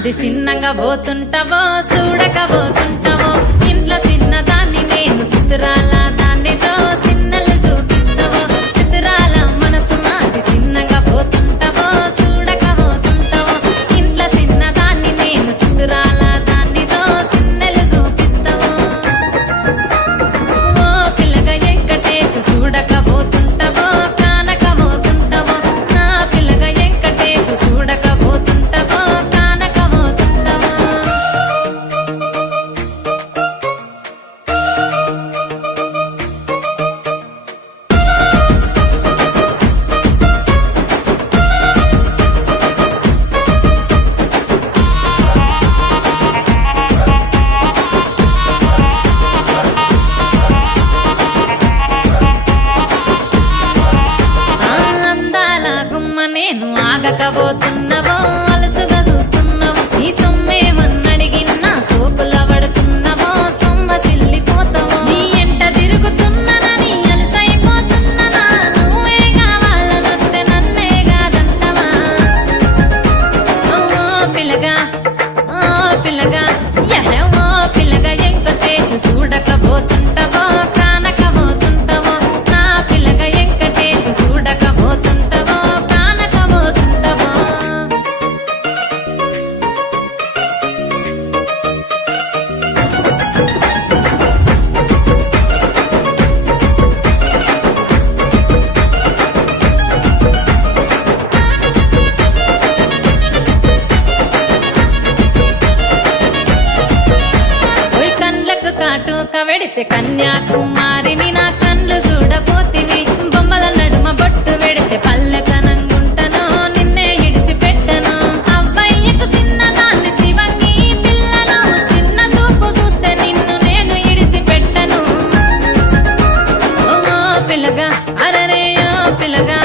నాది చిన్నగా పోతుంటావో చూడకపోతుంటావో ఇంట్లో చిన్నదాన్ని నేను చిత్రాల దాన్నితో చిన్నలు చూపిస్తావో చిత్రాల మనసు నాది చిన్నగా పోతుంటావో చూడకపోతుంటావో ఇంట్లో చిన్నదాన్ని నేను చిత్రాల దాన్నితో చిన్నలు చూపిస్తావో ఓ పిల్లగా వెంకటేశు చూడకపోతుంటావో కానకపోతుంటావో నా పిల్లగా వెంకటేశు చూడకపోతుంటావో కానకపోతుంటావో అందాల గుమ్మ నేను ఆగకపోతున్నావో అలసుగా చూస్తున్నావో ఈ సొమ్మేమన్నడిగిన్నా సోకుల పడుతున్నావో సొమ్మ సిల్లిపోతావో నీ ఎంట తిరుగుతున్నానని అలసైపోతున్నానా నువ్వే కావాలనొస్తే నన్నే కాదంటవా ఓ పిల్లగా ఓ పిల్లగా ఓ పిల్లగా వెంకటేశు చూడకపోతుంటావో కానకపోతుంటావో నా పిల్లగా వెంకటేశు చూడకపోతుంటావో కానకపోతుంటావో ఓయ్ కండ్లకు కాటుక వెడితే కన్యాకుమారిని నా కండ్లు చూడపోతివి బొమ్మల నడుమ బొట్టు వెడితే పల్లెతనంగుంటను నిన్నే ఇడిసి పెట్టను అవ్వయ్యకు చిన్నదాన్ని శివంగి పిల్లను చిన్న చూపు చూస్తే నిన్ను నేను ఇడిసి పెట్టను ఓ పిల్లగా అరరే ఓ పిల్లగా